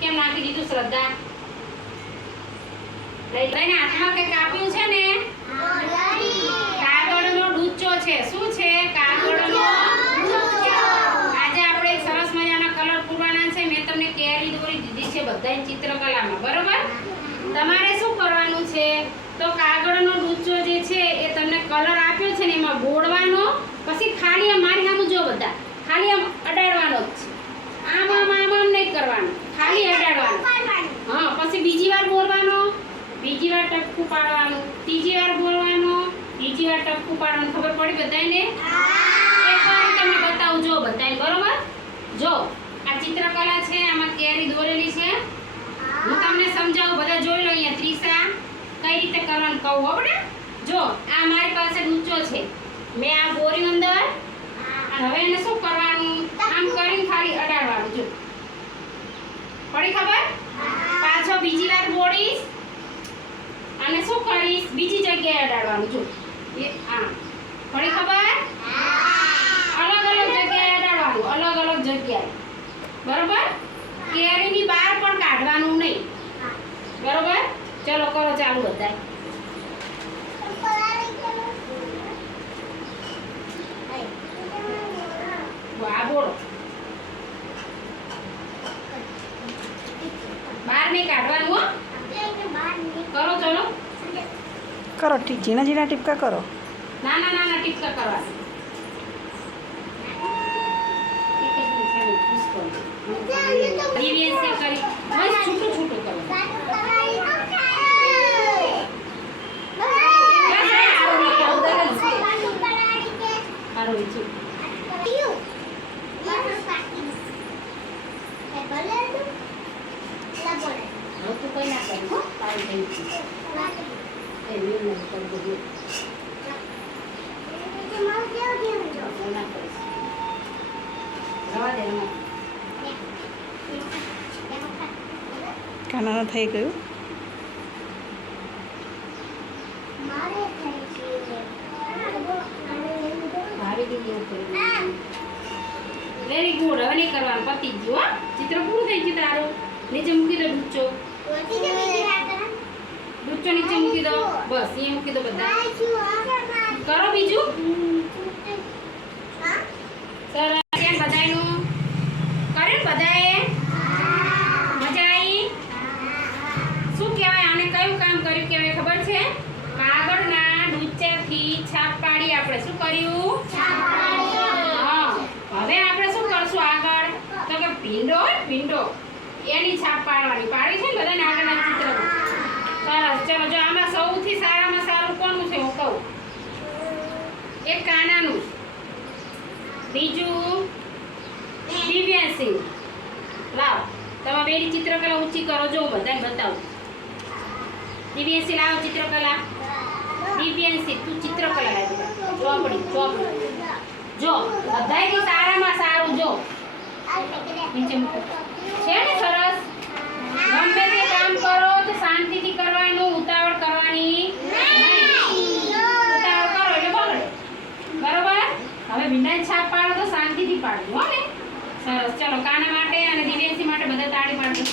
કેમ નાખી દીધું શ્રદ્ધા? લઈને હાથમાં કંઈક આપ્યું છે ને? કાગળનો ડૂચો છે. શું છે? કાગળનો ડૂચો. આજે આપણે એક સરસ મજાના કલર પૂરવાના છે. મેં તમને કેરી દોરી દીધી છે બધાય ચિત્રકલામાં, બરોબર? તમારે શું કરવાનું છે? તો કાગળનો ડૂચો જે છે એ તમને કલર આપ્યો છે ને એમાં બોળવાનો, પછી ખાલી આમ મારી સામે જો બધા ખાલી આમ અડાડવાનો જ છે. આમ આમ આમ આમ નહીં કરવાનું, ખાલી અડાડવાનું. હા, પછી બીજી વાર બોલવાનો, બીજી વાર ટપકું પાડવાનું, ત્રીજી વાર બોલવાનો, ત્રીજી વાર ટપકું પાડવાનું. ખબર પડી બધાને? એકવાર તમને બતાવું જો બધાને, બરોબર? જો આ ચિત્રકલા છે, આમાં કેરી દોરેલી છે. હું તમને સમજાવું, બધા જોઈ લો. અહીંયા ત્રિષા કઈ રીતે કરવાનું કહું આપણે. જો આ મારી પાસે ડૂચો છે, મેં આ બોરી અંદર, હવે એને શું કરવાનું? આમ કરીને ખાલી અડાડવાનું. જો પડી ખબર? પાછો બીજી વાર બોળીશ અને શું કરીશ? બીજી જગ્યાએ અડાડવાનું. જો એ આમ પડી ખબર? અલગ અલગ જગ્યાએ અડાડવાનું, અલગ અલગ જગ્યાએ, બરોબર? કેરીની બહાર પણ કાઢવાનું નહીં, બરોબર? ચલો કરો ચાલુ બધાય. આ બોલો બહાર નહીં કાઢવાનું હો. કરો ચલો કરો, ઠીક ઝીણા ઝીણા ટીપકા કરો. નાના નાના ટીપકા કરવાના. દિવ્યેશ કરી બસ છૂટું છૂટું કરો. કાનાનું થઈ ગયું. Very good. હવે નહીં કરવાનું, પતી ગયું. હો, ચિત્ર પૂરું થઈ ગયું તારું. નીચે મૂકી દો ડૂચો. ડૂચો નીચે મૂકી દો. બસ અહીંયા મૂકી દો બધા. કરો બીજું. સરસ. કેમ બધાયનું કર્યું? બધાએ મજા આવી? શું કહેવાય આને? કયું કામ કર્યું કહેવાય ખબર છે? કાગળના ડૂચાથી છાપ પાડી આપણે શું કર્યું? હા. હવે આપણે શું કરશું આગળ? તો કે ભીંડો, ભીંડો એની છાપ પાડવાની. પાડી છે ને બધાને આગળના ચિત્રમાં. સરસ. ચલો જો આમાં સૌથી સારામાં સારું કોનું છે હું કહું. એક કાનાનું, બીજું દિવ્યાસી. લાવ તમે બેની ચિત્રકલા ઊંચી કરો. જો હું બધાને બતાવું. દિવ્યાસી લાવો ચિત્રકલા. દિવ્યાસી તું ચિત્રકલા લાવી. ચોપડી ચોપડી જો બધાયથી સારામાં સારું. જો નીચે મૂકો છે ને. સરસ. ગમે તે કામ કરો તો શાંતિથી કરવાનું, ઉતાવળ કરવાની નહીં. ઉતાવળ કરો એટલે બગડે, બરોબર? હવે ભીંડાની છાપ પાડો તો શાંતિથી પાડજો હો ને. સરસ. ચલો કાના માટે અને દિવ્યાસી માટે બધા તાળી પાડજો.